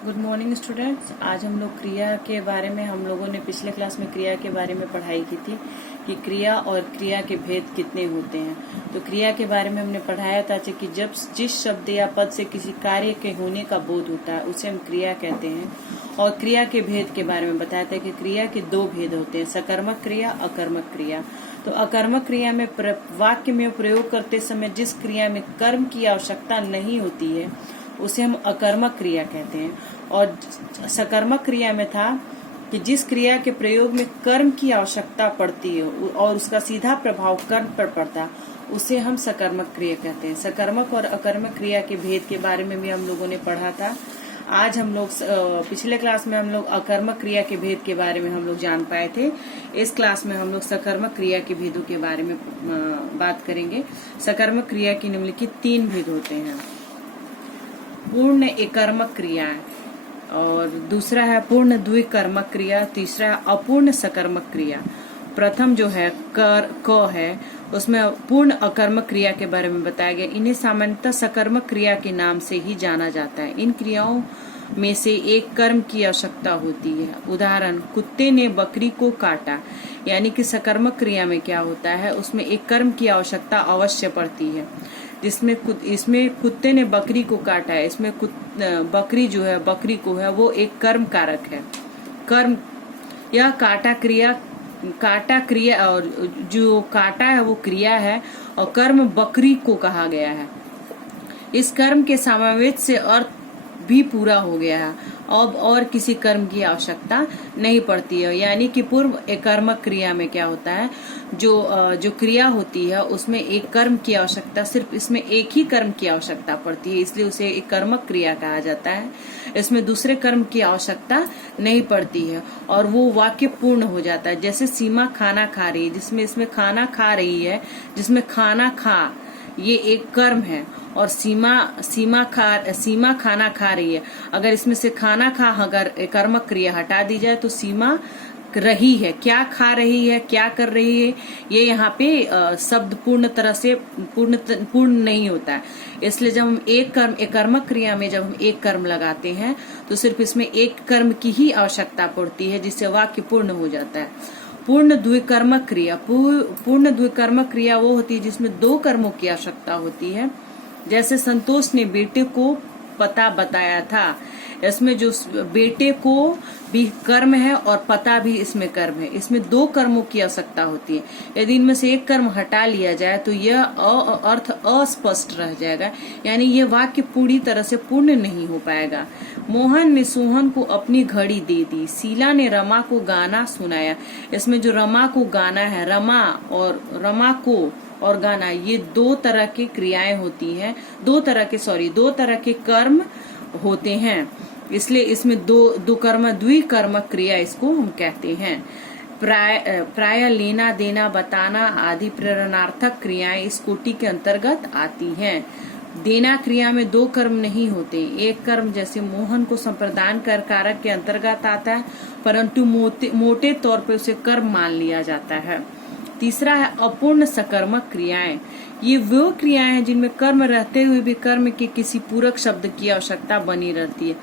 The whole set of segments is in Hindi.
Good morning students. आज हम लोग क्रिया के बारे में हम लोगों ने पिछले क्लास में क्रिया के बारे में पढ़ाई की थी कि क्रिया और क्रिया के भेद कितने होते हैं। तो क्रिया के बारे में हमने पढ़ाया था कि जब जिस शब्द या पद से किसी कार्य के होने का बोध होता है उसे हम क्रिया कहते हैं। और क्रिया के भेद के बारे में बताया था कि क्रिया के दो भेद होते हैं, सकर्मक क्रिया, अकर्मक क्रिया। तो अकर्मक क्रिया में वाक्य में प्रयोग करते समय जिस क्रिया में कर्म की आवश्यकता नहीं होती है उसे हम अकर्मक क्रिया कहते हैं। और सकर्मक क्रिया में था कि जिस क्रिया के प्रयोग में कर्म की आवश्यकता पड़ती है और उसका सीधा प्रभाव कर्म पर पड़ता उसे हम सकर्मक क्रिया कहते हैं। सकर्मक और अकर्मक क्रिया के भेद के बारे में भी हम लोगों ने पढ़ा था। आज हम लोग पिछले क्लास में हम लोग अकर्मक क्रिया के भेद के बारे में हम लोग जान पाए थे। इस क्लास में हम लोग सकर्मक क्रिया के भेदों के बारे में बात करेंगे। सकर्मक क्रिया की निम्नलिखित तीन भेद होते हैं। पूर्ण एकर्मक क्रिया और दूसरा है पूर्ण द्विकर्मक क्रिया, तीसरा है अपूर्ण सकर्मक क्रिया। प्रथम जो है क है उसमें पूर्ण अकर्मक क्रिया के बारे में बताया गया। इन्हें सामान्यतः सकर्मक क्रिया के नाम से ही जाना जाता है। इन क्रियाओं में से एक कर्म की आवश्यकता होती है। उदाहरण, कुत्ते ने बकरी को काटा। यानी कि सकर्मक क्रिया में क्या होता है, उसमें एक कर्म की आवश्यकता अवश्य पड़ती है। इसमें कुत्ते ने बकरी को काटा है, इसमें बकरी जो है बकरी को है वो एक कर्म कारक है। कर्म यह काटा क्रिया और जो काटा है वो क्रिया है और कर्म बकरी को कहा गया है। इस कर्म के समावेश से अर्थ भी पूरा हो गया है। अब और किसी कर्म की आवश्यकता नहीं पड़ती है। यानी कि पूर्व एकर्मक क्रिया में क्या होता है, जो क्रिया होती है उसमें एक कर्म की आवश्यकता, सिर्फ इसमें एक ही कर्म की आवश्यकता पड़ती है, इसलिए उसे एक कर्मक क्रिया कहा जाता है। इसमें दूसरे कर्म की आवश्यकता नहीं पड़ती है और वो वाक्य पूर्ण हो जाता है। जैसे सीमा खाना खा रही है, जिसमें इसमें खाना खा रही है, जिसमें खाना खा ये एक कर्म है और सीमा खाना खा रही है। अगर इसमें से खाना खा अगर कर्मक क्रिया हटा दी जाए तो सीमा रही है, क्या खा रही है, क्या कर रही है, ये यहाँ पे शब्द पूर्ण तरह से पूर्ण नहीं होता है। इसलिए जब हम एक कर्मक क्रिया में जब हम एक कर्म लगाते हैं तो सिर्फ इसमें एक कर्म की ही आवश्यकता पड़ती है, जिससे वाक्य पूर्ण हो जाता है। पूर्ण द्विकर्मक क्रिया वो होती है जिसमें दो कर्मों की आवश्यकता होती है। जैसे संतोष ने बेटे को पता बताया था, इसमें जो बेटे को भी कर्म है और पता भी इसमें कर्म है। इसमें दो कर्मों की आवश्यकता होती है। यदि इनमें से एक कर्म हटा लिया जाए तो यह अर्थ अस्पष्ट रह जाएगा, यानी यह वाक्य पूरी तरह से पूर्ण नहीं हो पाएगा। मोहन ने सोहन को अपनी घड़ी दे दी। शीला ने रमा को गाना सुनाया। इसमें जो रमा को गाना है, रमा को और गाना, ये दो तरह की क्रियाएं होती हैं, दो तरह के कर्म होते हैं। इसलिए इसमें द्विकर्मक क्रिया इसको हम कहते हैं। प्राय लेना देना बताना आदि प्रेरणार्थक क्रियाएं इस कोटि के अंतर्गत आती हैं। देना क्रिया में दो कर्म नहीं होते, एक कर्म जैसे मोहन को संप्रदान कर कारक के अंतर्गत आता है, परंतु मोटे तौर पर उसे कर्म मान लिया जाता है। तीसरा है अपूर्ण सकर्मक क्रियाएं। ये वो क्रियाएं हैं जिनमें कर्म रहते हुए भी कर्म के किसी पूरक शब्द की आवश्यकता बनी रहती है,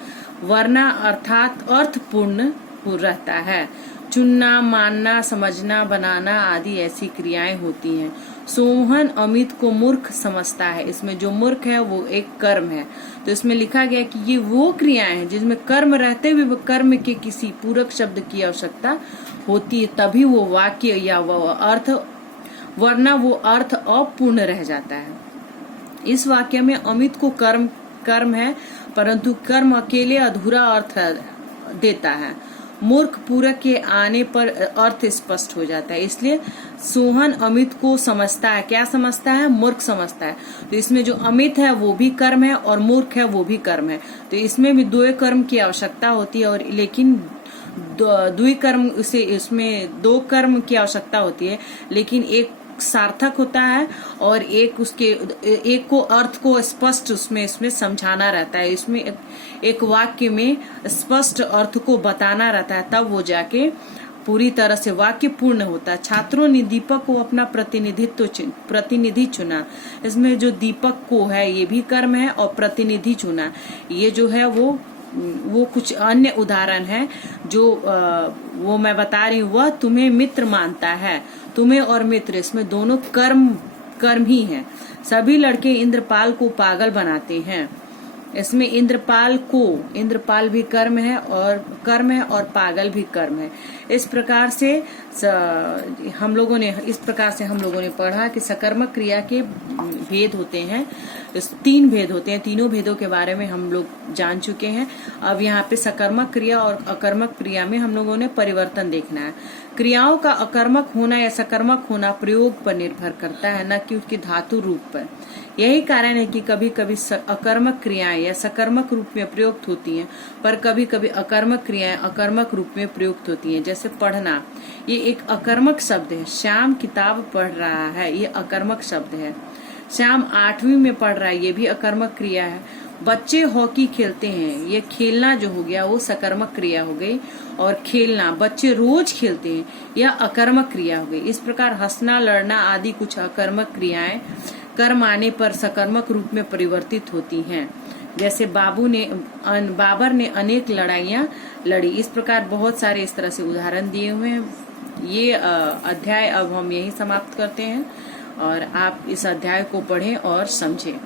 वरना अर्थात अर्थपूर्ण रहता है। चुनना, मानना, समझना, बनाना आदि ऐसी क्रियाएं होती हैं। सोहन अमित को मूर्ख समझता है। इसमें जो मूर्ख है वो एक कर्म है। तो इसमें लिखा गया कि ये वो क्रियाएं हैं जिसमें कर्म रहते हुए कर्म के किसी पूरक शब्द की आवश्यकता होती है, तभी वो वाक्य या वो अर्थ, वरना वो अर्थ अपूर्ण रह जाता है। इस वाक्य में अमित को कर्म है, परंतु कर्म अकेले अधूरा अर्थ देता है। मूर्ख पूरक के आने पर अर्थ स्पष्ट हो जाता है। इसलिए सोहन अमित को समझता है, क्या समझता है, मूर्ख समझता है। तो इसमें जो अमित है वो भी कर्म है और मूर्ख है वो भी कर्म है। तो इसमें भी दो कर्म की आवश्यकता होती है, और लेकिन द्विकर्म इसमें दो कर्म की आवश्यकता होती है, लेकिन एक सार्थक होता है और एक को अर्थ को स्पष्ट इसमें समझाना रहता है। इसमें एक वाक्य में स्पष्ट अर्थ को बताना रहता है, तब वो जाके पूरी तरह से वाक्य पूर्ण होता है। छात्रों ने दीपक को अपना प्रतिनिधि चुना। इसमें जो दीपक को है ये भी कर्म है और प्रतिनिधि चुना ये जो है वो वो कुछ अन्य उदाहरण है जो वो मैं बता रही हूँ। वह तुम्हें मित्र मानता है। तुम्हें और मित्र, इसमें दोनों कर्म ही है। सभी लड़के इंद्रपाल को पागल बनाते हैं। इसमें इंद्रपाल भी कर्म है और पागल भी कर्म है। इस प्रकार से हम लोगों ने पढ़ा कि सकर्मक क्रिया के भेद होते हैं। 3 भेद होते हैं। तीनों भेदों के बारे में हम लोग जान चुके हैं। अब यहाँ पे सकर्मक क्रिया और अकर्मक क्रिया में हम लोगों ने परिवर्तन देखना है। क्रियाओं का अकर्मक होना या सकर्मक होना प्रयोग पर निर्भर करता है, न कि उसके धातु रूप पर। यही कारण है कि कभी कभी अकर्मक क्रियाएं या सकर्मक रूप में प्रयुक्त होती हैं, पर कभी कभी अकर्मक क्रियाएं अकर्मक रूप में प्रयुक्त होती हैं। जैसे पढ़ना, ये एक अकर्मक शब्द है। श्याम किताब पढ़ रहा है, ये अकर्मक शब्द है। श्याम 8वीं में पढ़ रहा है, ये भी अकर्मक क्रिया है। बच्चे हॉकी खेलते हैं, ये खेलना जो हो गया वो सकर्मक क्रिया हो गई। और खेलना, बच्चे रोज खेलते हैं, यह अकर्मक क्रिया हो गई। इस प्रकार हंसना, लड़ना आदि कुछ अकर्मक क्रियाएं कर्म आने पर सकर्मक रूप में परिवर्तित होती हैं। जैसे बाबर ने अनेक लड़ाइयां लड़ी। इस प्रकार बहुत सारे इस तरह से उदाहरण दिए हुए हैं। ये अध्याय अब हम यही समाप्त करते हैं और आप इस अध्याय को पढ़ें और समझें।